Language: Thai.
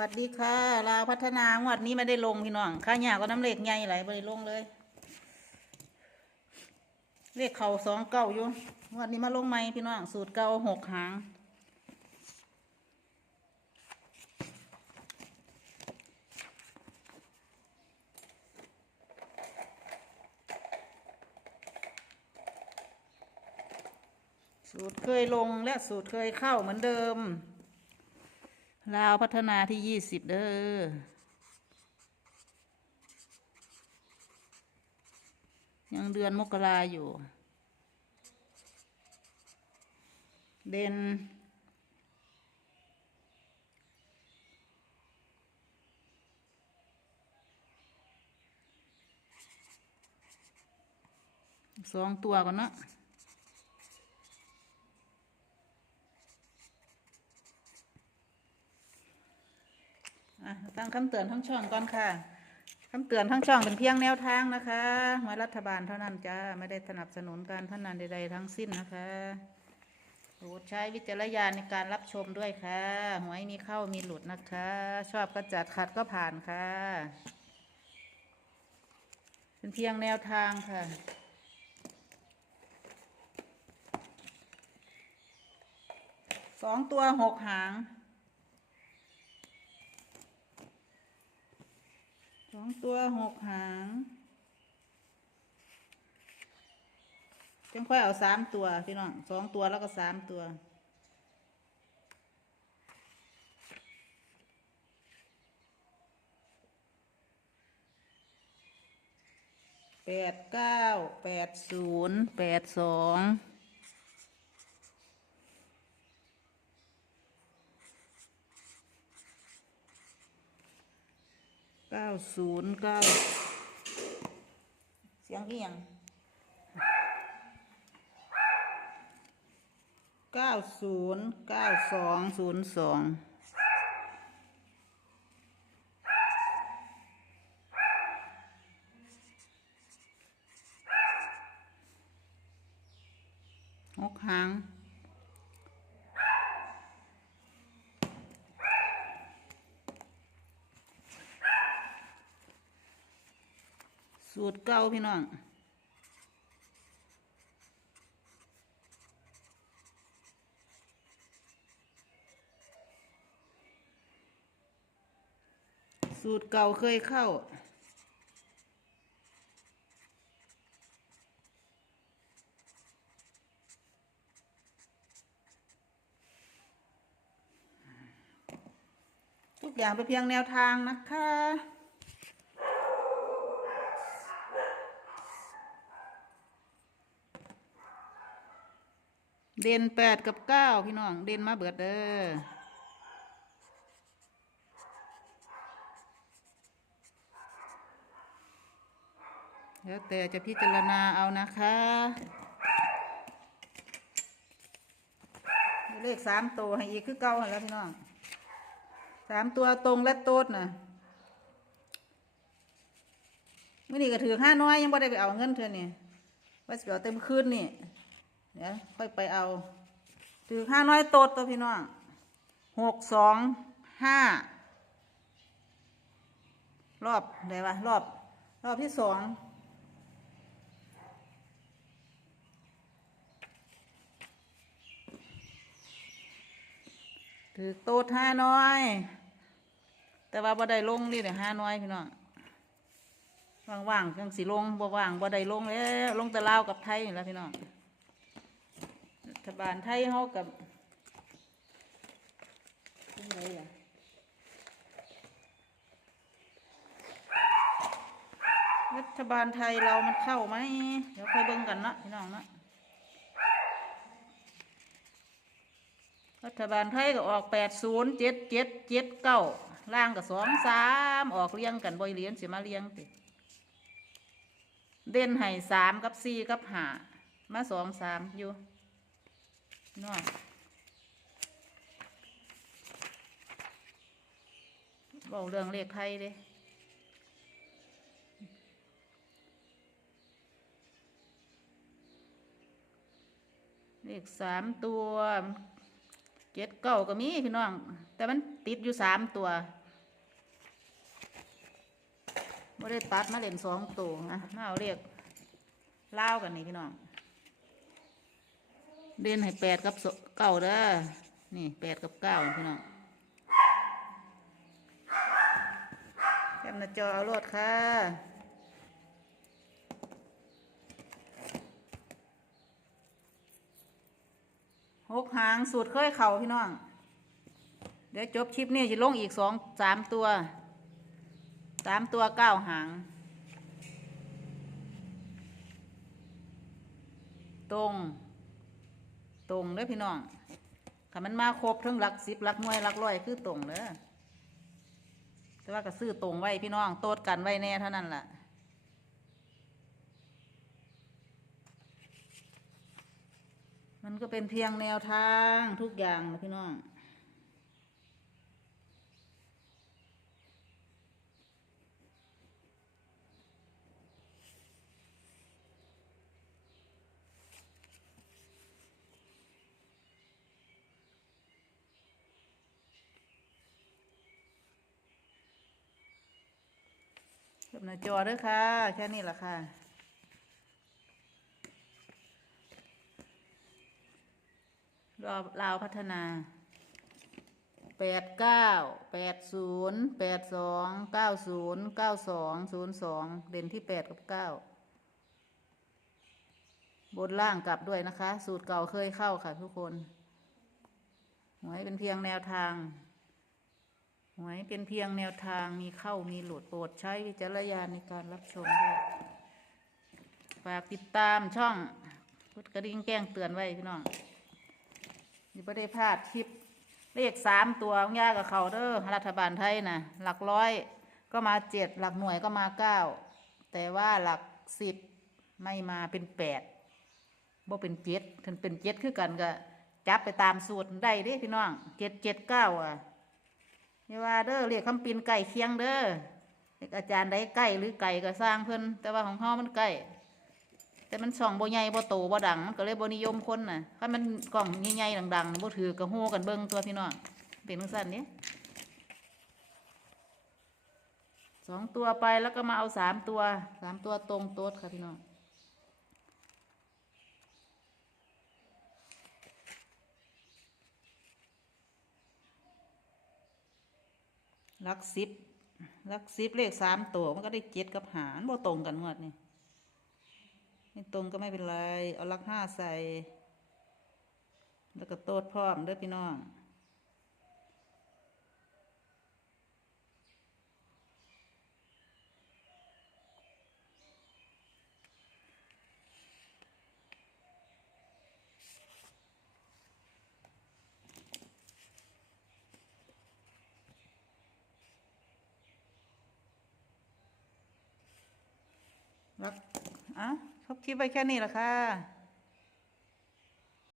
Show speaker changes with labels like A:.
A: วัสดีค่ะลาวพัฒนางวดนี้ไม่ได้ลงพี่น้องข้าหยาก็น้ำเหล็กใหญ่ไหลไม่ได้ลงเลยเลขเข่าสองเก้าอยู่งวดนี้มาลงไหมพี่น้องสูตรเก้าหกหางสูตรเคยลงและสูตรเคยเข้าเหมือนเดิม ลาวพัฒนาที่ยี่สิบเด้อยังเดือนมกราอยู่ เด่นสองตัวก่อนนะ ตั้งคำเตือนทั้งช่องก่อนค่ะคำเตือนทั้งช่องเป็นเพียงแนวทางนะคะหวยรัฐบาลเท่านั้นจ้าไม่ได้สนับสนุนการพนันใด ๆ ทั้งสิ้นนะคะโปรดใช้วิจารณญาณในการรับชมด้วยค่ะหวยมีเข้ามีหลุดนะคะ ชอบก็จัดขัดก็ผ่านค่ะ เป็นเพียงแนวทางค่ะสองตัวหกหาง องตัวหกหาง จังค่อยเอาสามตัวพี่น้องสองตัวแล้วก็สามตัวแปดเก้าแปดศูนย์แปดสอง เก้าศูนย์เก้าเสียงเอียงเก้าศูนย์เก้าสองศูนย์สองหกหาง สูตรเก่าพี่น้อง สูตรเก่าเคยเข้าทุกอย่างเป็นเพียงแนวทางนะคะ เด่นแปดกับเก้าพี่น้อง เด่นมาเบิดเด้อแล้วแต่จะพิจารณาเอานะคะ เลขสามตัวให้อีกคือเก้าอันแล้วพี่น้องสามตัวตรงและโต๊ดน่ะมื่อนี้ก็ถือห้าน้อยยังไม่ได้ไปเอาเงินเธอเนี่ยว่าจะเอาเต็มคืนนี่ เดี๋ยวค่อยไปเอาถือห้าน้อยโตดตัวพี่น้องหกสองห้ารอบไหนวะรอบ รอบที่สองถือโตดห้าน้อย แต่ว่าบ่ได้ลงนี่เดี๋ยวห้าน้อยพี่น้องว่างๆจังสิลงบ่ว่างบ่ได้ลงแล้วลงแต่ลาวกับไทยนี่แล้วพี่น้อง บาลไทยเขากับยังไงล่ะรัฐบาลไทยเรามันเข้าไหม เดี๋ยวค่อยเบิ่งกันเนาะพี่น้องเนาะรัฐบาลไทยก็ออกแปดศูนย์เจ็ดเจ็ดเจ็ดเก้าล่างกับสองสามออกเลี้ยงกันบ่อยเลี้ยงสิมาเลี้ยงติเด่นให้สามกับสี่กับห้ามาสองสามอยู่ นาะบอกเรื่องเลขไทยเลยเลขสามตัวเจ็ดเก้าก็มีพี่น้อง แต่มันติดอยู่สามตัวไม่ได้ตัดมาเล่นสองตัวนะมาเอาเลขเล่ากันนี่พี่น้อง เด่นให้แปดกับเก้าเด้อนี่แปดกับเก้าพี่น้องแคปหน้าจอเอารถค่ะหกหางสูตรเคยเข่าพี่น้อง เดี๋ยวจบคลิปนี้จะลงอีกสองสามตัวสามตัวเก้าหาง ตรง ตรงเด้อพี่น้องค่ะมันมาครบทั้งหลักสิบหลักหน่วยหลักร้อยคือตรงเด้อแต่ว่าก็ซื้อตรงไว้พี่น้องโตดกันไว้แน่เท่านั้นล่ะมันก็เป็นเพียงแนวทางทุกอย่างนะพี่น้อง เก็บหน้าจอด้วยค่ะ แค่นี้แหละค่ะรอบลาวพัฒนาแปดเก้าแปดศูนย์แปดสองเก้าศูนย์เก้าสองศูนย์สองเด่นที่แปดกับเก้าบนล่างกลับด้วยนะคะ สูตรเก่าเคยเข้าค่ะทุกคนหวยเป็นเพียงแนวทาง หวยเป็นเพียงแนวทางมีเข้ามีหลุดโปรดใช้วิจารณญาณในการรับชมด้วยฝากติดตามช่องพุดกระดิ่งแจ้งเตือนไว้พี่น้องอย่าไม่ได้พลาดคลิปเลขสามตัวงย่ากับเขาเด้อรัฐบาลไทยนะหลักร้อยก็มาเจ็ดหลักหน่วยก็มาเก้าแต่ว่าหลักสิบไม่มาเป็นแปดบ่เป็นเจ็ดถึงเป็นเจ็ดคือกันก็จับไปตามสูตรได้เด้พี่น้องเจ็ดเจ็ดเก้าอะ อย่าว่าเด้อเรียกคำปินไก่เคียงเด้อเรียกอาจารย์ใดใกล้หรือไก่ก็สร้างเพิ่นแต่ว่าของเฮามันใกล้แต่มันส่องบ่ใหญ่บ่โตบ่ดังมันก็เลยบ่นิยมคนน่ะถ้ามันกล่องใหญ่ๆดังๆบ่ถือก็โฮกันเบิ่งตัวพี่น้องเป็นจังซั่นนี่สองตัวไปแล้วก็มาเอาสามตัวสามตัวตรงโต๊ดค่ะพี่น้อง ลักสิบลักสิบเลขสามตัวมันก็ได้เจ็ดกับหารบ่ตรงกันงวดนี่ไม่ตรงก็ไม่เป็นไร เอาลักห้าใส่ แล้วก็โต๊ดพร้อมเด้อพี่น้อง รัก อะชอบคลิปไว้แค่นี้ละค่ะ